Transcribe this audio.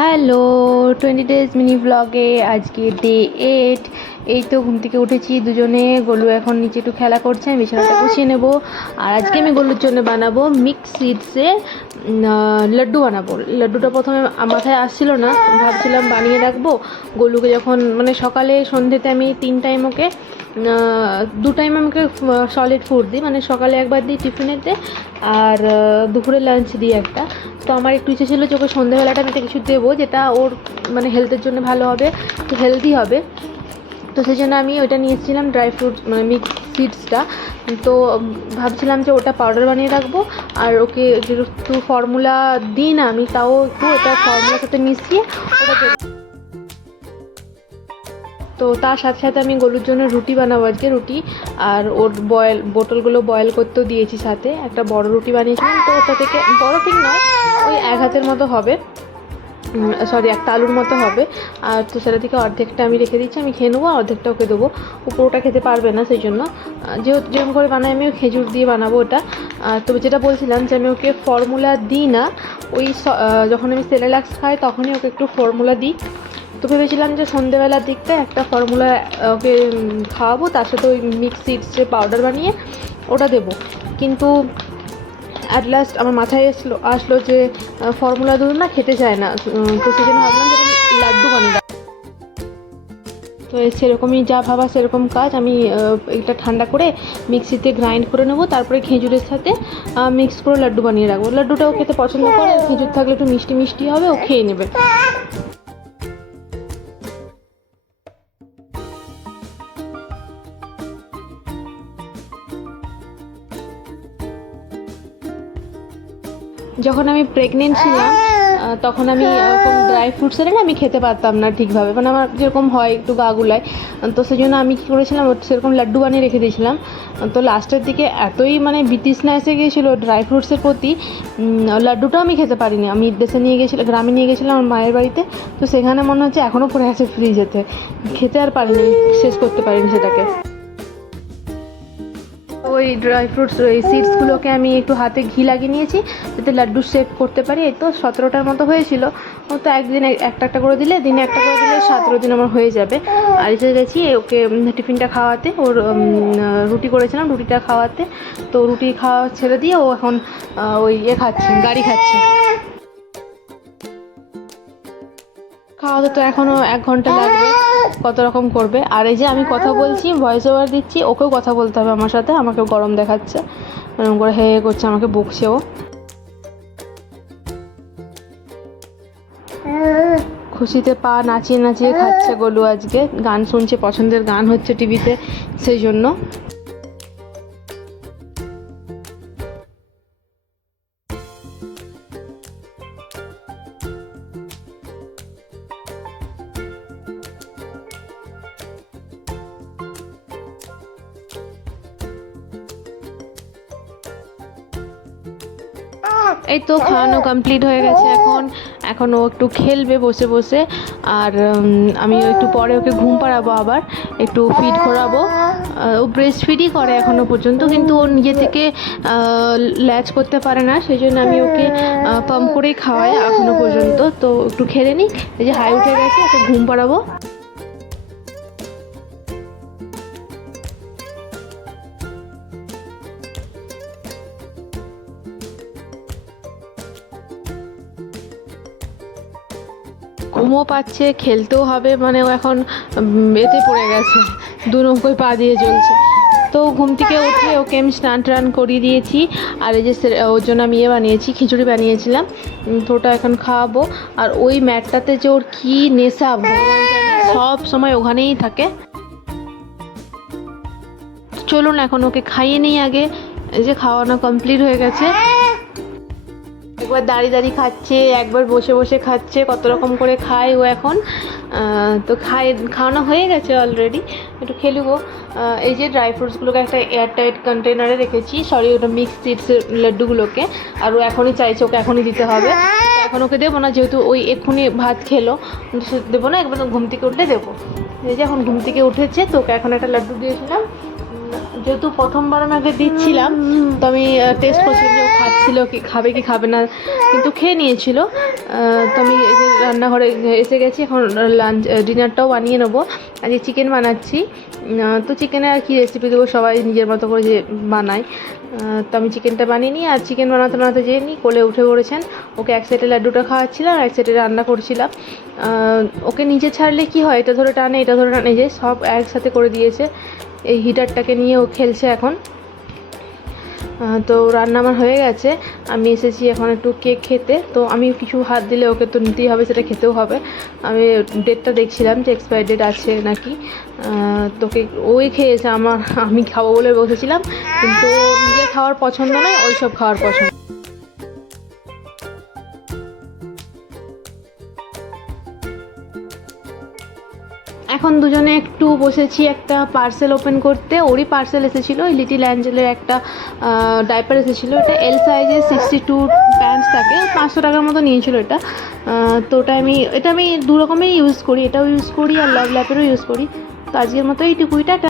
Hello, 20 days mini ব্লগে আজকে day 8। এই তো ঘুম থেকে উঠেছি দুজনে। গোলু এখন নিচে একটু খেলা করছে, আমি বিছানাটা গুছিয়ে নেব। আর আজকে আমি গোলুর জন্য বানাবো মিক্স সিডসে লাড্ডু বানাবো। লাড্ডুটা প্রথমে মাথায় আসছিল না, ভাবছিলাম বানিয়ে রাখবো। গোলুকে যখন সকালে সন্ধ্যেতে আমি 3 টাইম ওকে 2 টাইম আমাকে সলিড ফুড দিই, সকালে একবার দিই টিফিনেতে, আর দুপুরে লাঞ্চ দিই একটা। তো আমার একটু ইচ্ছে ছিল যে ওকে সন্ধ্যেবেলাটা আমি কিছু দেবো যেটা ওর হেলথের জন্য ভালো হবে, হেলদি হবে। তো সেই জন্য আমি ওইটা নিয়ে এসেছিলাম, ড্রাই ফ্রুট মিক্স সিডসটা। তো ভাবছিলাম যে ওটা পাউডার বানিয়ে রাখবো, আর ওকে যেহেতু ফর্মুলা দিই না আমি, তাও একটু ওটা ফর্মুলার সাথে মিশিয়ে ওটা দেবো। তো তার সাথে সাথে আমি গোলুর জন্য রুটি বানাবো আজকে, রুটি আর ওর বোতলগুলো বয়েল করতেও দিয়েছি। সাথে একটা বড় রুটি বানিয়েছিলাম, তো ওটা থেকে বড় ঠিক নয়, ওই 1 হাতের মতো হবে, সরি 1 তালুর মতো হবে। আর তো সেটা থেকে অর্ধেকটা আমি রেখে দিচ্ছি, আমি খেয়ে নেবো, আর অর্ধেকটা ওকে দেবো। পুরোটা খেতে পারবে না, সেই জন্য যেরকম করে বানাই আমি খেজুর দিয়ে বানাবো ওটা। তো যেটা বলছিলাম যে আমি ওকে ফর্মুলা দিই না, ওই যখন আমি সেরেলাক্স খাই তখনই ওকে একটু ফর্মুলা দিই। তো ভেবেছিলাম যে সন্ধ্যেবেলার দিকটা একটা ফর্মুলা ওকে খাওয়াবো, তার সাথে ওই মিক্স সিডসের পাউডার বানিয়ে ওটা দেবো। কিন্তু অ্যাট লাস্ট আমার মাথায় আসলো যে ফর্মুলা দুধ না খেতে চায় না, তো সেই জন্য ভাবলাম যে লাড্ডু বানিয়ে রাখবো। তো সেরকমই যা ভাবা সেরকম কাজ। আমি এটা ঠান্ডা করে মিক্সিতে গ্রাইন্ড করে নেবো, তারপরে খেজুরের সাথে মিক্স করে লাড্ডু বানিয়ে রাখবো। লাড্ডুটাও খেতে পছন্দ করে, খেজুর থাকলে একটু মিষ্টি মিষ্টি হবে, ও খেয়ে নেবে। যখন আমি প্রেগনেন্ট ছিলাম তখন আমি এরকম ড্রাই ফ্রুটস এলে না আমি খেতে পারতাম না ঠিকভাবে, আমার যেরকম হয় একটু গা গুলায়। তো সেই জন্য আমি কী করেছিলাম, সেরকম লাড্ডু বানিয়ে রেখে দিয়েছিলাম। তো লাস্টের দিকে এতই বিতৃষ্ণা এসে গিয়েছিলো ড্রাই ফ্রুটসের প্রতি, লাড্ডুটাও আমি খেতে পারিনি। আমি দেশে নিয়ে গেছিলাম, গ্রামে নিয়ে গেছিলাম আমার মায়ের বাড়িতে। তো সেখানে মনে হচ্ছে এখনও পড়ে আছে ফ্রিজেতে, খেতে আর পারিনি, শেষ করতে পারিনি সেটাকে। ওই ড্রাই ফ্রুটস ওই সিডসগুলোকে আমি একটু হাতে ঘি লাগিয়ে নিয়েছি যাতে লাড্ডু শেপ করতে পারি। এই তো 17টার মতো হয়েছিল। ও তো একদিনে একটা একটা করে দিলে, দিনে একটা করে দিলে 17 দিন আমার হয়ে যাবে। আর এসে গেছি ওকে টিফিনটা খাওয়াতে, ওর রুটি করেছিলাম, রুটিটা খাওয়াতে। তো রুটি খাওয়া ছেড়ে দিয়ে ও এখন ওই খাচ্ছে, গাড়ি খাচ্ছে। খাওয়াতে তো এখনও 1 ঘন্টা লাগবে, কত রকম করবে। আর এই যে আমি কথা বলছি, ভয়েস ওভার দিচ্ছি, ওকেও কথা বলতে হবে আমার সাথে। আমাকেও গরম দেখাচ্ছে, এরকম করে হে হে করছে, আমাকে বকছেও। খুশিতে পা নাচিয়ে নাচিয়ে খাচ্ছে গোলু আজকে, গান শুনছে, পছন্দের গান হচ্ছে টিভিতে, সেই জন্য। এই তো খাওয়ানো কমপ্লিট হয়ে গেছে। এখন ও একটু খেলবে বসে বসে, আর আমি একটু পরে ওকে ঘুম পাড়াবো, আবার একটু ফিড করাবো। ও ব্রেস্ট ফিডই করে এখনও পর্যন্ত, কিন্তু ও নিজে থেকে ল্যাচ করতে পারে না, সেই জন্য আমি ওকে পাম্প করেই খাওয়াই এখনও পর্যন্ত। তো একটু খেলে নিই, এই যে হাই উঠে গেছে, ওকে ঘুম পাড়াবো। ঘুমও পাচ্ছে, খেলতেও হবে, ও এখন এতে পড়ে গেছে, 2 নৌকোয় পা দিয়ে চলছে। তো ঘুম থেকে উঠে ওকে আমি স্নান টান করিয়ে দিয়েছি। আর এই যে ওর জন্য আমি বানিয়েছি, খিচুড়ি বানিয়েছিলাম, তো ওটা এখন খাওয়াবো। আর ওই ম্যাটটাতে যে ওর কী নেশা, ভগবান জানে, সব সময় ওখানেই থাকে। চলুন এখন ওকে খাইয়ে নিই আগে। এই যে খাওয়ানো কমপ্লিট হয়ে গেছে, একবার দাঁড়িয়ে দাঁড়িয়ে খাচ্ছে, একবার বসে বসে খাচ্ছে, কত রকম করে খায় ও এখন। তো খাওয়ানো হয়ে গেছে অলরেডি, একটু খেলবো। এই যে ড্রাই ফ্রুটসগুলোকে একটা এয়ারটাইট কন্টেনারে রেখেছি, সরি ওটা মিক্স সিডসের লাড্ডুগুলোকে। আর ও এখনই চাইছে, ওকে এখনই দিতে হবে। এখন ওকে দেবো না, যেহেতু ওই এক্ষুনি ভাত খেলো, দেবো না, একবার ঘুম থেকে উঠলে দেবো। এই যে এখন ঘুম থেকে উঠেছে, তো ওকে এখন একটা লাড্ডু দিয়েছিলাম, যেহেতু প্রথমবার আমি আগে দিচ্ছিলাম, তো আমি টেস্ট করছিলাম যে ও খাচ্ছিল কি খাবে কি খাবে না, কিন্তু খেয়ে নিয়েছিল। তো আমি এই যে রান্নাঘরে এসে গেছি, এখন লাঞ্চ ডিনারটাও বানিয়ে নেবো। আজকে চিকেন বানাচ্ছি। তো চিকেনে আর কি রেসিপি দেবো, সবাই নিজের মতো করে যে বানায়। তো আমি চিকেনটা বানিয়ে নিই, আর চিকেন বানাতে বানাতে যেয়ে নিই কোলে উঠে পড়েছেন। ওকে এক সাইডে লাড্ডুটা খাওয়াচ্ছিলাম, এক সাইডে রান্না করছিলাম। ওকে নিচে ছাড়লে কি হয়, এটা ধরে টানে এটা ধরে টানে, যে সব একসাথে করে দিয়েছে। এই হিটারটাকে নিয়ে ও খেলছে এখন। তো রান্না আমার হয়ে গেছে, আমি এসেছি এখন একটু কেক খেতে। তো আমি কিছু হাত দিলে ওকে তো নিতেই হবে, সেটা খেতেও হবে। আমি ডেটটা দেখছিলাম যে এক্সপায়ার ডেট আছে নাকি। তোকে ওই খেয়েছে, আমি খাবো বলে বসেছিলাম, কিন্তু নিজে খাওয়ার পছন্দ নয়, ওই সব খাওয়ার পছন্দ। এখন দুজনে একটু বসেছি একটা পার্সেল ওপেন করতে। ওরই পার্সেল এসেছিলো, লিটিল অ্যাঞ্জেলের একটা ডাইপার এসেছিলো। এটা এল সাইজের 62 প্যান্টস থাকে, 500 টাকার মতো নিয়েছিল এটা। তো এটা আমি দু রকমের ইউজ করি, এটাও ইউজ করি আর লাভ ল্যাপেরও ইউজ করি। তো আজকের মতো এইটুকুই, টাটা।